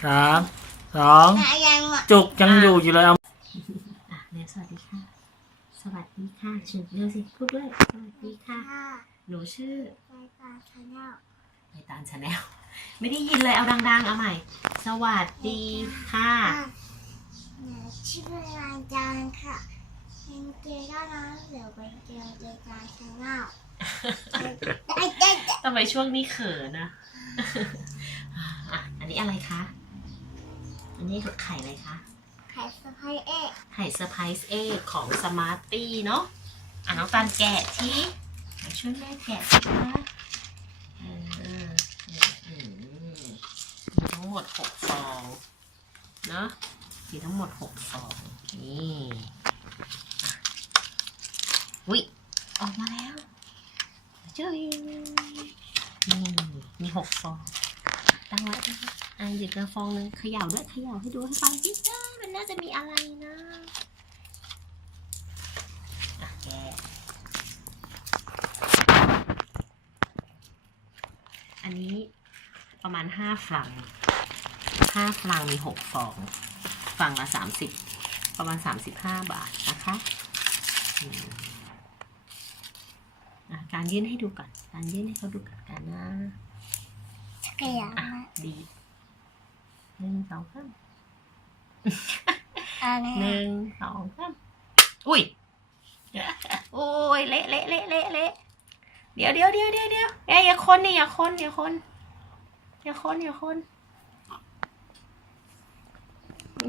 3 2จุกยังอยู่เลยเอาเร็วสวัสดีค่ะสวัสดีค่ะชื่อเร็วสิพูดด้วยสวัสดีค่ะหนูชื่อใบตาลชาแนลไม่ได้ยินเลยเอาดังๆเอาใหม่สวัสดีค่ะหนูชื่อใบตาลค่ะเป็นเกย์ก็น้องเดี๋ยวไปเจอใบตาลชาแนลทำไมช่วงนี้เขินนะอันนี้อะไรคะอันนี้ไข่อะไรคะไข่เซอร์ไพรส์เอ็กไข่เซอร์ไพรส์เอ็กของสมาร์ตี้เนาะน้องตาลแกะที่ช่วยแม่แกะนะมีทั้งหมด6ฟองเนาะมีทั้งหมด6ฟองนี่อุ๊ยออกมาแล้วเจ้านี่มี6ฟองตั้งไว้หยิบกระฟองนึงเขย่าด้วยเขย่าให้ดูให้ฟังสิมันน่าจะมีอะไรนะแกอันนี้ประมาณ5ฟรังมี6ฟองฟรังละ30ประมาณ35 บาทนะคะการยื่นให้ดูก่อนการยื่นให้เขาดูกันนะขยะดี1 2 3 1 2 3อุ้ยโอ้ยเละเดี๋ยวอย่าคนนี่อย่าคน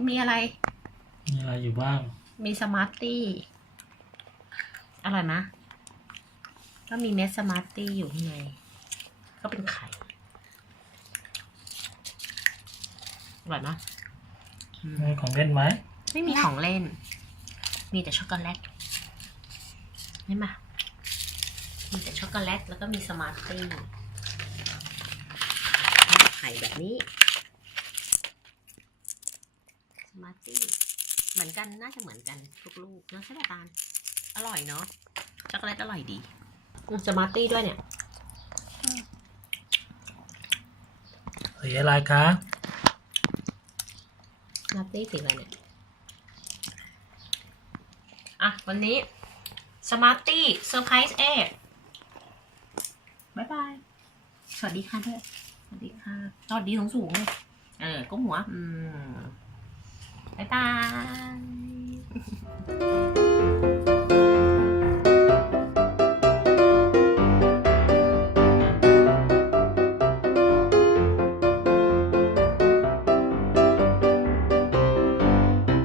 มีอะไรอยู่บ้างมีสมาร์ตี้อร่อยไหมก็มีเม็ดสมาร์ตี้อยู่ข้างในก็เป็นไข่อร่อยไหมมีของเล่นไหมไม่มีของเล่นมีแต่ช็อกโกแลตเห็นไหมมีแต่ช็อกโกแลตแล้วก็มีสมาร์ตี้ไข่แบบนี้สมาร์ตี้เหมือนกันน่าจะเหมือนกันทุกลูกนะใช่ไหมตาลอร่อยเนาะช็อกโกแลตอร่อยดีสมาร์ตี้ด้วยเนี่ยสีอะไรคะสมาร์ตี้สีอะไรเนี่ยวันนี้สมาร์ตี้เซอร์ไพรส์เอ็กบ๊ายบายสวัสดีค่ะด้วยสวัสดีค่ะสวัสดีสูงเลยก้มหัวบ๊ายบาย